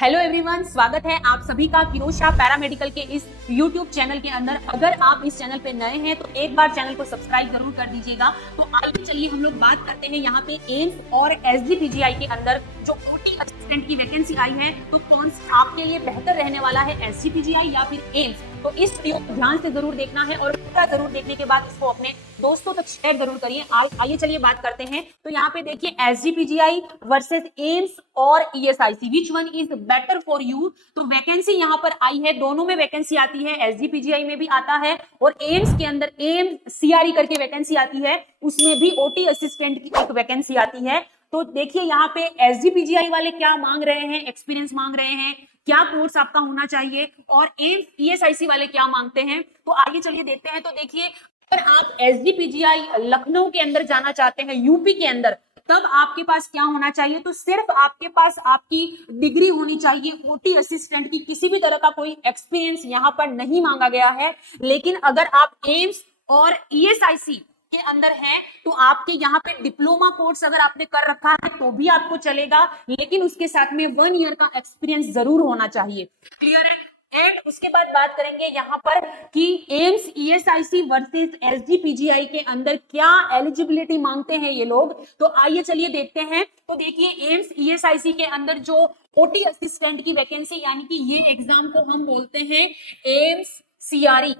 Hello everyone, स्वागत है आप सभी का फिरोज शाह पैरामेडिकल के इस यूट्यूब चैनल के अंदर। अगर आप इस चैनल पे नए हैं तो एक बार चैनल को सब्सक्राइब जरूर कर दीजिएगा। तो आइए चलिए हम लोग बात करते हैं यहाँ पे एम्स और एसजीपीजीआई के अंदर जो ओटी असिस्टेंट की वैकेंसी आई है, तो कौन सा आपके लिए बेहतर रहने वाला है, एसजीपीजीआई या फिर एम्स। तो इस वीडियो को ध्यान से जरूर देखना है और पूरा जरूर देखने के बाद इसको अपने दोस्तों तक शेयर जरूर करिए। आइए चलिए बात करते हैं। तो यहाँ पे देखिए एसजीपीजीआई वर्सेस एम्स और ESIC, which one is better for you. तो वैकेंसी यहाँ पर आई है, दोनों में वैकेंसी आती है, एसजीपीजीआई में भी आता है और एम्स के अंदर एम्स सीआरई करके वैकेंसी आती है, उसमें भी ओटी असिस्टेंट की एक वैकेंसी आती है। तो देखिए यहाँ पे एसजीपीजीआई वाले क्या मांग रहे हैं, एक्सपीरियंस मांग रहे हैं, क्या कोर्स आपका होना चाहिए, और एम्स ईएसआईसी वाले क्या मांगते हैं। तो आगे चलिए देखते हैं। तो देखिए अगर आप एसजीपीजीआई लखनऊ के अंदर जाना चाहते हैं, यूपी के अंदर, तब आपके पास क्या होना चाहिए। तो सिर्फ आपके पास आपकी डिग्री होनी चाहिए ओटी असिस्टेंट की, किसी भी तरह का कोई एक्सपीरियंस यहाँ पर नहीं मांगा गया है। लेकिन अगर आप एम्स और ईएसआईसी के अंदर है तो आपके यहाँ पे डिप्लोमा कोर्स अगर आपने कर रखा है तो भी आपको चलेगा, लेकिन उसके साथ में 1 ईयर का एक्सपीरियंस जरूर होना चाहिए। क्लियर है। एंड उसके बाद बात करेंगे यहाँ पर कि एम्स ईएसआईसी वर्सेस एसजीपीजीआई के अंदर क्या एलिजिबिलिटी मांगते हैं ये लोग। तो आइए चलिए देखते हैं। तो देखिए एम्स ईएसआईसी के अंदर जो ओटी असिस्टेंट की वैकेंसी, यानी कि ये एग्जाम को हम बोलते हैं एम्स सीआरई,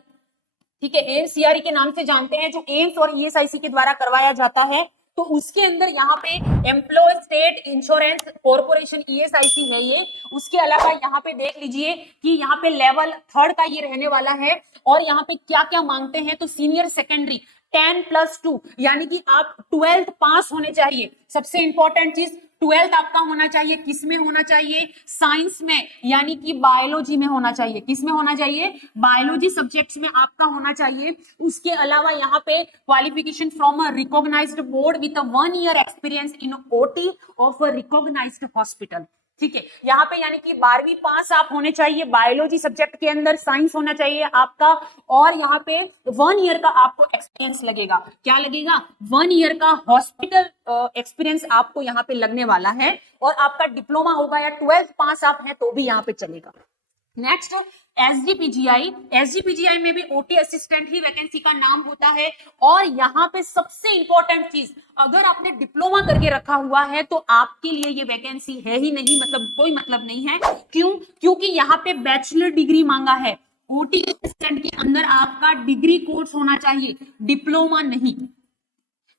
ठीक है, एम्स सीआरई के नाम से जानते हैं, जो एम्स और ईएसआईसी के द्वारा करवाया जाता है। तो उसके अंदर यहाँ पे employ state insurance corporation ESIC है ये। उसके अलावा यहाँ पे देख लीजिए कि यहाँ पे लेवल 3 का ये रहने वाला है। और यहाँ पे क्या क्या मांगते हैं, तो सीनियर सेकेंडरी 10+2, यानी कि आप 12th पास होने चाहिए। सबसे इंपॉर्टेंट चीज 12th आपका होना चाहिए, किस में होना चाहिए, साइंस में, यानी कि बायोलॉजी में होना चाहिए। किस में होना चाहिए, बायोलॉजी सब्जेक्ट्स में आपका होना चाहिए। उसके अलावा यहाँ पे qualification from a recognised board with a 1 year experience in OT of a recognised hospital, ठीक है। यहाँ पे यानी कि 12वीं पास आप होने चाहिए बायोलॉजी सब्जेक्ट के अंदर, साइंस होना चाहिए आपका, और यहाँ पे 1 ईयर का आपको एक्सपीरियंस लगेगा। क्या लगेगा, 1 ईयर का हॉस्पिटल एक्सपीरियंस आपको यहाँ पे लगने वाला है। और आपका डिप्लोमा होगा या 12th पास आप हैं तो भी यहाँ पे चलेगा। नेक्स्ट एसजीपीजीआई में भी ओटी असिस्टेंट ही वैकेंसी का नाम होता है। और यहाँ पे सबसे इंपॉर्टेंट चीज, अगर आपने डिप्लोमा करके रखा हुआ है तो आपके लिए ये वैकेंसी है ही नहीं, मतलब कोई मतलब नहीं है। क्यों, क्योंकि यहाँ पे बैचलर डिग्री मांगा है। ओटी असिस्टेंट के अंदर आपका डिग्री कोर्स होना चाहिए, डिप्लोमा नहीं,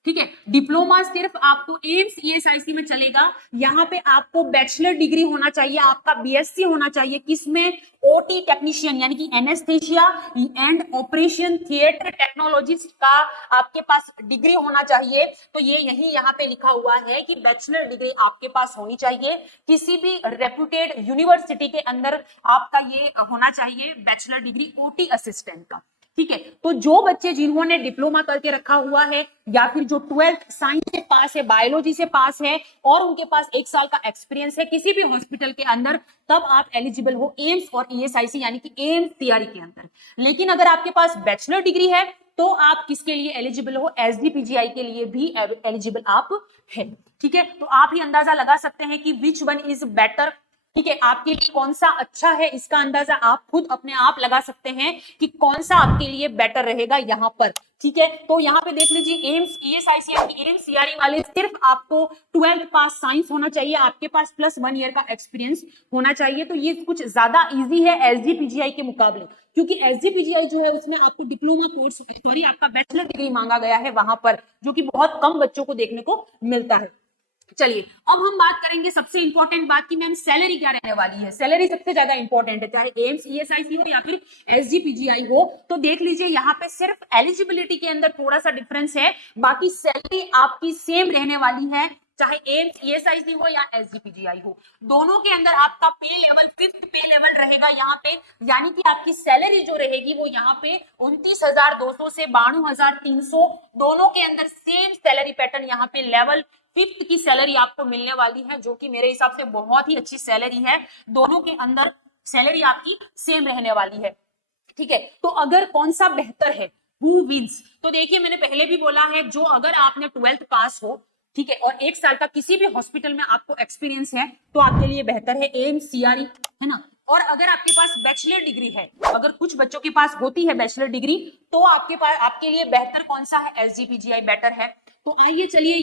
ठीक है। डिप्लोमा सिर्फ आपको एम्स ईएसआईसी में चलेगा। यहाँ पे आपको बैचलर डिग्री होना चाहिए, आपका बीएससी होना चाहिए, किसमें, ओटी टेक्नीशियन, यानी कि anaesthesia and operation theatre technologist का आपके पास डिग्री होना चाहिए। तो ये यही यहाँ पे लिखा हुआ है कि बैचलर डिग्री आपके पास होनी चाहिए, किसी भी रेप्यूटेड यूनिवर्सिटी के अंदर आपका ये होना चाहिए बैचलर डिग्री ओटी असिस्टेंट का, ठीक है। तो जो बच्चे जिन्होंने डिप्लोमा करके रखा हुआ है या फिर जो 12th साइंस से पास है, बायोलॉजी से पास है और उनके पास 1 साल का एक्सपीरियंस है किसी भी हॉस्पिटल के अंदर, तब आप एलिजिबल हो एम्स और ईएसआईसी यानी कि एम्स सीआरई के अंदर। लेकिन अगर आपके पास बैचलर डिग्री है तो आप किसके लिए एलिजिबल हो, एसजीपीजीआई के लिए भी एलिजिबल आप है, ठीक है। तो आप ही अंदाजा लगा सकते हैं कि विच वन इज बेटर, ठीक है, आपके लिए कौन सा अच्छा है, इसका अंदाजा आप खुद अपने आप लगा सकते हैं कि कौन सा आपके लिए बेटर रहेगा यहाँ पर, ठीक है। तो यहाँ पे देख लीजिए एम्स ईएसआईसी यानी एम्स सीआरई वाले सिर्फ आपको 12th पास साइंस होना चाहिए, आपके पास प्लस 1 ईयर का एक्सपीरियंस होना चाहिए। तो ये कुछ ज्यादा इजी है एसजीपीजीआई के मुकाबले, क्योंकि एसजीपीजीआई जो है उसमें आपको डिप्लोमा कोर्स, सॉरी, आपका बैचलर डिग्री मांगा गया है वहां पर, जो कि बहुत कम बच्चों को देखने को मिलता है। चलिए अब हम बात करेंगे सबसे इंपॉर्टेंट बात की मैम सैलरी क्या रहने वाली है। सैलरी सबसे ज्यादा इंपॉर्टेंट है, चाहे एम्स ईएसआईसी हो या फिर एसजीपीजीआई हो। तो देख लीजिए यहाँ पे सिर्फ एलिजिबिलिटी के अंदर थोड़ा सा डिफरेंस है, बाकी सैलरी आपकी सेम रहने वाली है, चाहे एम्स ईएसआईसी हो या एसजीपीजीआई हो। दोनों के अंदर आपका पे लेवल 5th पे लेवल रहेगा यहाँ पे, यानी कि आपकी सैलरी जो रहेगी वो यहाँ पे 29,200 से 92,300, दोनों के अंदर सेम सैलरी पैटर्न, यहाँ पे लेवल 5th की सैलरी आपको मिलने वाली है, जो कि मेरे हिसाब से बहुत ही अच्छी सैलरी है। दोनों के अंदर सैलरी आपकी सेम रहने वाली है, ठीक है। तो अगर कौन सा बेहतर है, हु विंस, तो देखिए मैंने पहले भी बोला है, जो अगर आपने 12th पास हो ठीक है, और 1 साल का किसी भी हॉस्पिटल में आपको एक्सपीरियंस है तो आपके लिए बेहतर है एम्स, सीआरई, है ना। और अगर आपके पास बैचलर डिग्री है, अगर कुछ बच्चों के पास होती है बैचलर डिग्री, तो आपके पास आपके लिए बेहतर कौन सा है, एसजीपीजीआई बेटर है। तो आइए चलिए,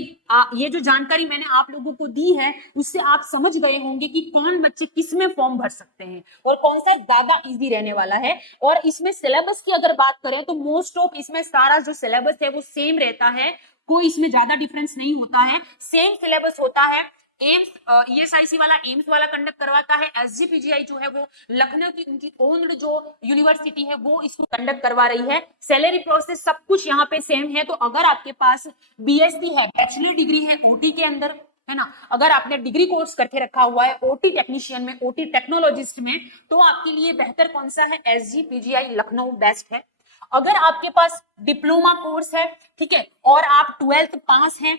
ये जो जानकारी मैंने आप लोगों को दी है उससे आप समझ गए होंगे कि कौन बच्चे किस में फॉर्म भर सकते हैं और कौन सा ज्यादा इजी रहने वाला है। और इसमें सिलेबस की अगर बात करें तो मोस्ट ऑफ इसमें सारा जो सिलेबस है वो सेम रहता है, कोई इसमें ज्यादा डिफरेंस नहीं होता है, सेम सिलेबस होता है। एम्स ईएसआईसी वाला एम्स वाला कंडक्ट करवाता है, एसजीपीजीआई जो है वो लखनऊ की उनकी ओन्ड जो यूनिवर्सिटी है वो इसको कंडक्ट करवा रही है। सैलरी प्रोसेस सब कुछ यहाँ पे सेम है। तो अगर आपके पास बीएससी है, बैचलर डिग्री है ओटी के अंदर, है ना, अगर आपने डिग्री कोर्स करके रखा हुआ है ओटी टेक्नीशियन में, ओटी टेक्नोलॉजिस्ट में, तो आपके लिए बेहतर कौन सा है, एसजीपीजीआई लखनऊ बेस्ट है। अगर आपके पास डिप्लोमा कोर्स है, ठीक है, और आप 12th पास हैं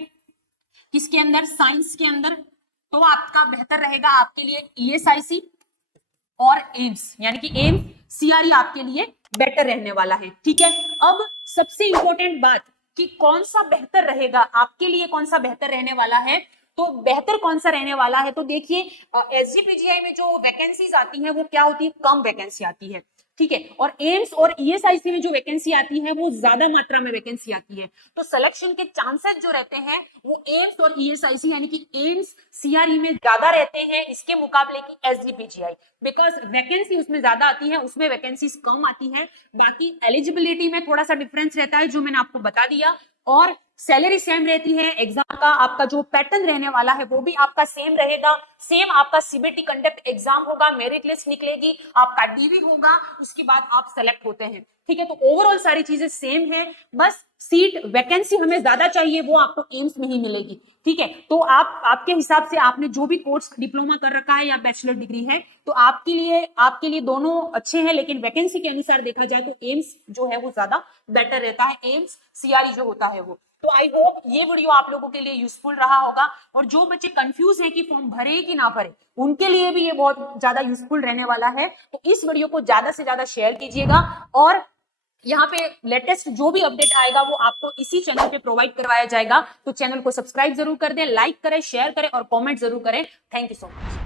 किसके अंदर, साइंस के अंदर, तो आपका बेहतर रहेगा आपके लिए ईएसआईसी और एम्स, यानी कि एम्स सीआरई आपके लिए बेटर रहने वाला है। ठीक है, अब सबसे इंपॉर्टेंट बात कि कौन सा बेहतर रहेगा आपके लिए, कौन सा बेहतर रहने वाला है, तो बेहतर कौन सा रहने वाला है, तो देखिए एसजीपीजीआई में जो वैकेंसीज आती है वो क्या होती है, कम वैकेंसी आती है, ठीक है, और एम्स और ईएसआईसी में जो वैकेंसी आती है वो ज्यादा मात्रा में वैकेंसी आती है। तो सिलेक्शन के चांसेस जो रहते हैं वो एम्स और ईएसआईसी यानी कि एम्स सीआरई में ज्यादा रहते हैं इसके मुकाबले की एसजीपीजीआई, बिकॉज वैकेंसी उसमें ज्यादा आती है, उसमें वैकेंसीज कम आती है। बाकी एलिजिबिलिटी में थोड़ा सा डिफरेंस रहता है जो मैंने आपको बता दिया, और सैलरी सेम रहती है। एग्जाम का आपका जो पैटर्न रहने वाला है वो भी आपका सेम रहेगा, सेम आपका सीबीटी कंडक्ट एग्जाम होगा, मेरिट लिस्ट निकलेगी, आपका डीवी होगा, उसके बाद आप सेलेक्ट होते हैं। ठीक है, तो ओवरऑल सारी चीजें सेम है, बस सीट वैकेंसी हमें ज्यादा चाहिए वो आपको एम्स में ही मिलेगी। ठीक है, तो आप आपके हिसाब से आपने जो भी कोर्स डिप्लोमा कर रखा है या बैचलर डिग्री है तो आपके लिए दोनों अच्छे हैं, लेकिन वैकेंसी के अनुसार देखा जाए तो एम्स जो है वो ज्यादा बेटर रहता है, एम्स सीआरई जो होता है वो। तो आई होप ये वीडियो आप लोगों के लिए यूजफुल रहा होगा, और जो बच्चे कंफ्यूज हैं कि फॉर्म भरे कि ना भरे उनके लिए भी ये बहुत ज्यादा यूजफुल रहने वाला है। तो इस वीडियो को ज्यादा से ज्यादा शेयर कीजिएगा, और यहाँ पे लेटेस्ट जो भी अपडेट आएगा वो आपको इसी चैनल पे प्रोवाइड करवाया जाएगा। तो चैनल को सब्सक्राइब जरूर कर दें, लाइक करें, शेयर करें और कमेंट जरूर करें। Thank you so much.